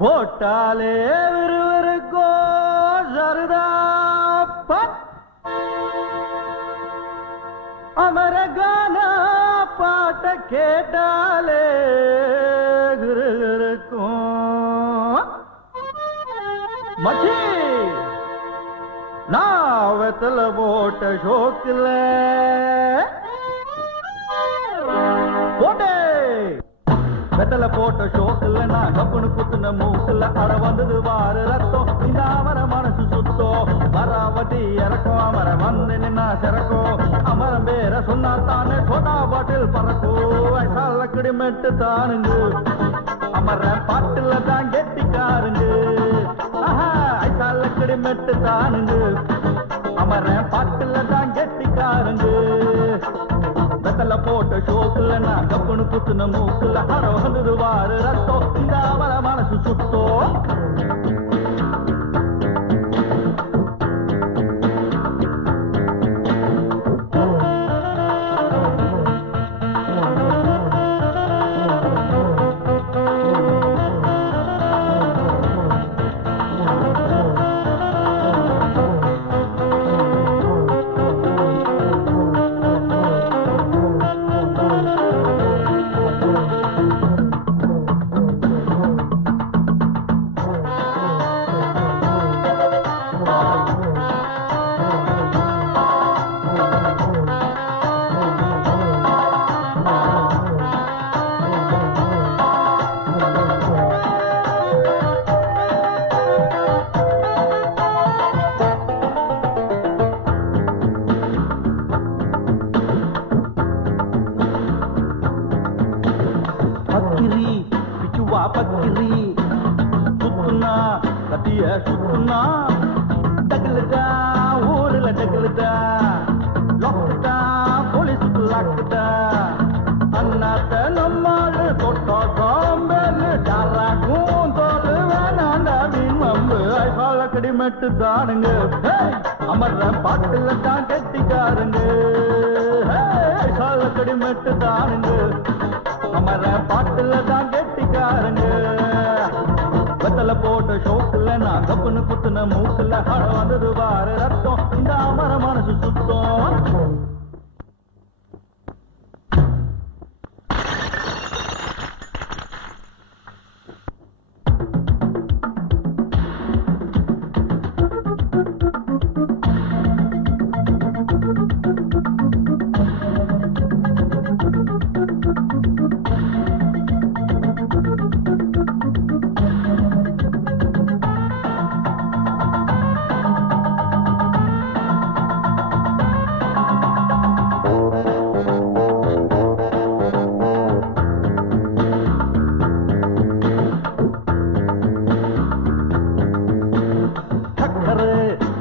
போட்டாலே விறுவிறுக்கோ சருதாப்ப அமரகான பாட்ட கேட்டாலே இருக்கும் மச்சி நான் வெத்தல போட்ட ஷோக்கில் போட்டே வெத்தல போட்ட ஷோக்கில் நான் கப்புனு குத்துன மூக்குல அட வந்தது வாரு ரத்தம் இந்த அமர மனசு சுத்தோ மராவதி இறக்கும் அமர வந்து நின்னா சிறக்கும் அமரம் பேர சொன்னா தானே சோடா பாட்டில் பறக்கும் சாலக்கடி மெட்டு தானுங்க அமர பாட்டுல தான் கெட்டிக்காருங்க சாலக்கடி மெட்டு தானுங்க அமர பாட்டுல தான் கெட்டிக்காருங்க வெத்தல போட்ட ஷோக்குல நான் கப்புனு குத்துன மூக்குல அட வந்தது வாரு ரத்தம் இந்த அமர மனசு சுத்தோ பக்கிரி சுத்துனா கத்திய சுத்துனா டக்குலுதா ஊருல டக்குலுதா லொக்குதா போலீஸ் லாக்குதா அண்ணாத்த நம்மாடு தொட்டோ சோம்பேலு டாராக்கும் தோலு வேணாண்டா மீன் மம்பு சாலக்கடி மெட்டு தானுங்க அமர்ற பாட்டுல தான் கெட்டிக்காருங்க சாலக்கடி மெட்டு தானுங்க அமர பாட்டுல தான் கெட்டிக்காருங்க வெத்தல போட்ட ஷோக்குல நான் கப்புனு குத்துன மூக்குல அட வந்தது வாரு ரத்தம் இந்த அமர மனசு சுத்தம்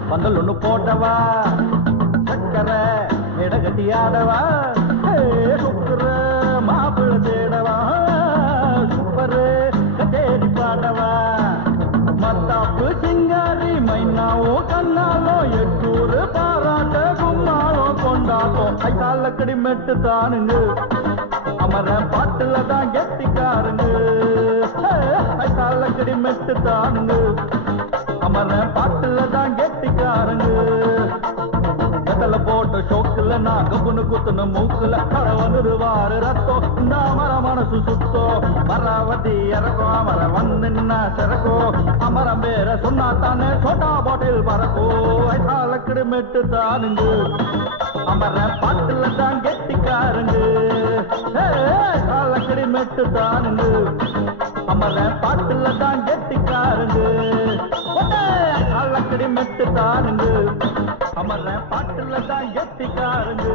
பந்தல் ஒண்ணு போட்டவா சக்கர இடகட்டி ஆடவா சுக்கர மாப்பிள்ள தேடவா சூப்பரு கச்சேரி பாடவா மத்தாப்பு சிங்காரி மைனாவோ கண்ணாலோ எட்டூரு பாராட்ட கும்மாளோ கொண்டாட்டோ ஐசாலக்கடி மெட்டு தானுங்க அமர பாட்டுல தான் கெட்டிக்காருங்க ஐசாலக்கடி மெட்டு தானுங்க அமர பாட்டுல தான் கெட்டிக்காருங்க வெத்தல போட்ட ஷோக்குல நான் கப்புனு குத்துன மூக்குல அட வந்தது வாரு ரத்தம் இந்த அமர மனசு சுத்தோ மராவதி இறக்கும் அமர வந்து நின்னா சிறக்கோ அமரம் பேர சொன்னா தானே சோட்டா பாட்டில் பறக்கோ சாலக்கடி மெட்டு தானுங்க அமர பாட்டுல தான் கெட்டிக்காருங்க சாலக்கடி மெட்டு தானுங்க அமர பாட்டுல தான் கெட்டிக்காருங்க சாலக்கடி மெட்டு தானுங்க அமர பாட்டுல தான் கெட்டிக்காருங்க